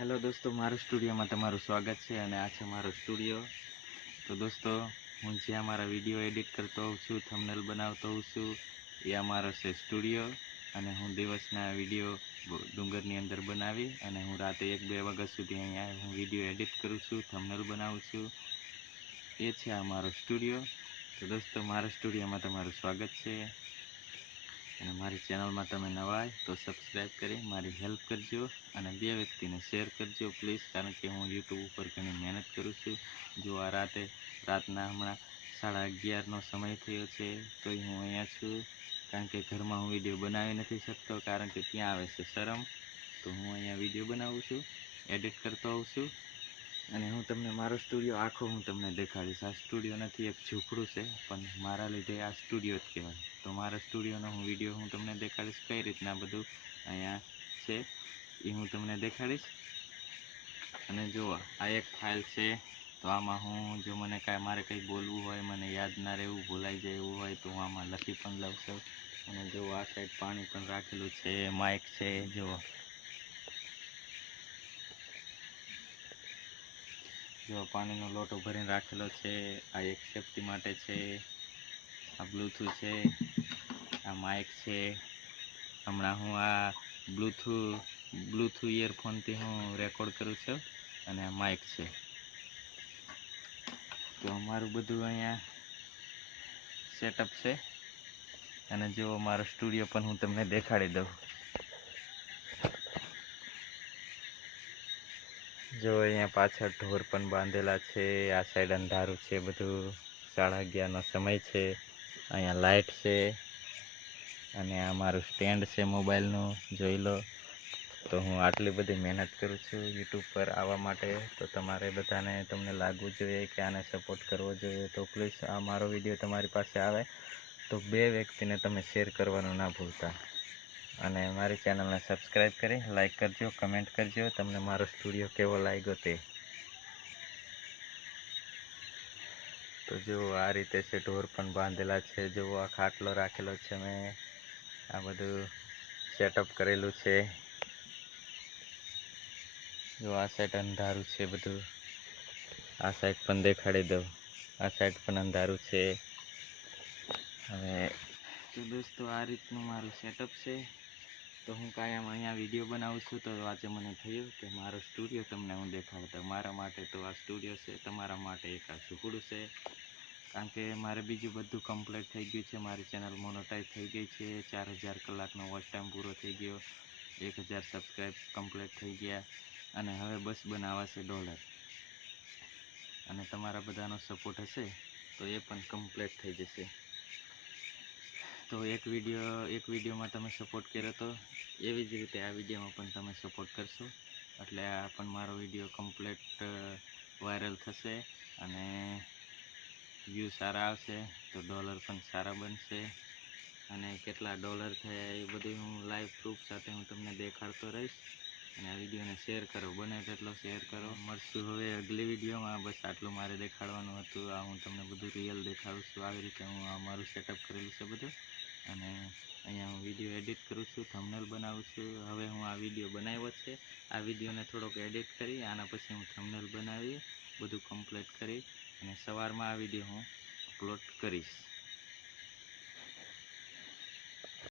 Hello દોસ્તો, મારું સ્ટુડિયોમાં તમારું સ્વાગત છે અને આ છે મારો સ્ટુડિયો. તો દોસ્તો, હું જ્યાં મારા વીડિયો એડિટ કરતો હોઉં છું થંબનેલ બનાવતો હોઉં છું, એ અમારો છે સ્ટુડિયો. અને હું દિવસના વીડિયો ડુંગરની અંદર બનાવી અને હું રાતે એક બે વાગ્યા સુધી અહીંયા હું વીડિયો એડિટ કરું છું થમનેલ બનાવું છું. એ છે આ મારો સ્ટુડિયો. તો દોસ્તો, મારા સ્ટુડિયોમાં તમારું સ્વાગત છે. અને મારી ચેનલમાં તમે નવા તો સબસ્ક્રાઈબ કરી મારી હેલ્પ કરજો અને બે વ્યક્તિને શેર કરજો પ્લીઝ કારણ કે હું યુટ્યુબ ઉપર ઘણી મહેનત કરું છું. જો આ રાતે, રાતના હમણાં સાડા અગિયારનો સમય થયો છે, તોય હું અહીંયા છું. કારણ કે ઘરમાં હું વીડિયો બનાવી નથી શકતો, કારણ કે ત્યાં આવે છે શરમ. તો હું અહીંયા વીડિયો બનાવું છું એડિટ કરતો હોઉં છું. અને હું તમને મારો સ્ટુડિયો આખો હું તમને દેખાડીશ. આ સ્ટુડિયો નથી, એક ઝૂંપડું છે, પણ મારા લીધે આ સ્ટુડિયો જ કહેવાય. તો મારા સ્ટુડિયોનો હું વીડિયો હું તમને દેખાડીશ કઈ રીતના બધું અહીંયા છે એ હું તમને દેખાડીશ. અને જુઓ, આ એક ફાઇલ છે, તો આમાં હું, જો મને કાંઈ, મારે કંઈ બોલવું હોય, મને યાદ ના રહેવું, ભૂલાઈ જાય એવું હોય, તો હું આમાં લખી પણ લઉં છું. અને જુઓ, આ સાઈડ પાણી પણ રાખેલું છે માઇક છે, જુઓ. જો પાણીનો લોટો ભરીને રાખેલો છે, આ એક સેફટી માટે છે, આ બ્લૂટૂથ છે, આ માઇક છે. હમણાં હું આ બ્લૂટૂથ બ્લૂટૂથ ઇયરફોનથી હું રેકોર્ડ કરું છું અને આ માઇક છે. તો અમારું બધું અહીંયા સેટઅપ છે. અને જો મારો સ્ટુડિયો પણ હું તમને દેખાડી દઉં. જો અહીંયા પાછળ ઢોર પણ બાંધેલા છે, આ સાઈડ અંધારું છે બધું. સાડા અગિયારનો સમય છે, અહીંયા લાઇટ છે, અને આ મારું સ્ટેન્ડ છે મોબાઈલનું, જોઈ લો. તો હું આટલી બધી મહેનત કરું છું યુટ્યુબ પર આવવા માટે. તો તમારે બધાને તમને લાગવું જોઈએ કે આને સપોર્ટ કરવો જોઈએ. તો પ્લીઝ આ મારો વીડિયો તમારી પાસે આવે. તો બે વ્યક્તિને તમે શેર કરવાનું ના ભૂલતા. અને મારી ચેનલને સબસ્ક્રાઈબ કરી લાઇક કરજો કમેન્ટ કરજો. તમને મારો સ્ટુડિયો કેવો લાગ્યો તે? તો જો આ રીતે છે, ઢોર પણ બાંધેલા છે. જો આ ખાટલો રાખેલો છે મેં. આ બધું સેટઅપ કરેલું છે. જો આ સાઈડ અંધારું છે બધું. આ સાઈડ પણ દેખાડી દઉં. આ સાઈડ પણ અંધારું છે. હવે, તો દોસ્તો, આ રીતનું મારું સેટઅપ છે. તો હું કાયમ અહીંયા વીડિયો બનાવું છું તો આજે મને થયું કે મારો સ્ટુડિયો તમને હું દેખાડતો મારા માટે તો આ સ્ટુડિયો છે, તમારા માટે એક આ ઝૂંપડું છે. કારણ કે મારે બીજું બધું કમ્પ્લીટ થઈ ગયું છે, મારી ચેનલ મોનોટાઈઝ થઈ ગઈ છે, ચાર હજાર કલાકનો વોચ ટાઈમ પૂરો થઈ ગયો, એક હજાર સબસ્ક્રાઈબ કમ્પ્લીટ થઈ ગયા, અને હવે બસ બનાવાશે ડોલર અને તમારા બધાનો સપોર્ટ હશે તો એ પણ કમ્પ્લીટ થઈ જશે. તો એક વીડિયો એક વિડીયોમાં તમે સપોર્ટ કર્યો તો એવી જ રીતે આ વિડીયોમાં પણ તમે સપોર્ટ કરશો. એટલે આ પણ મારો વીડિયો કમ્પ્લેટ વાયરલ થશે અને વ્યૂ સારા આવશે, તો ડોલર પણ સારા બનશે. અને કેટલા ડોલર થયા એ બધું હું લાઈવ પ્રૂફ સાથે હું તમને દેખાડતો રહીશ. અને આ વિડીયોને શેર કરો, બને તેટલો શેર કરો. મળશું હવે અગલી વિડીયોમાં. બસ આટલું મારે દેખાડવાનું હતું. આ હું તમને બધું રિયલ દેખાડું છું. આવી રીતે હું મારું સેટઅપ કરેલું છે બધું. અને અહીંયા હું વીડિયો એડિટ કરું છું થંબનેલ બનાવું છું. હવે હું આ વીડિયો બનાવ્યો છે. આ વિડીયોને થોડોક એડિટ કરી, આના પછી હું થંબનેલ બનાવી, બધું કમ્પ્લીટ કરી અને સવારમાં આ વીડિયો હું અપલોડ કરીશ.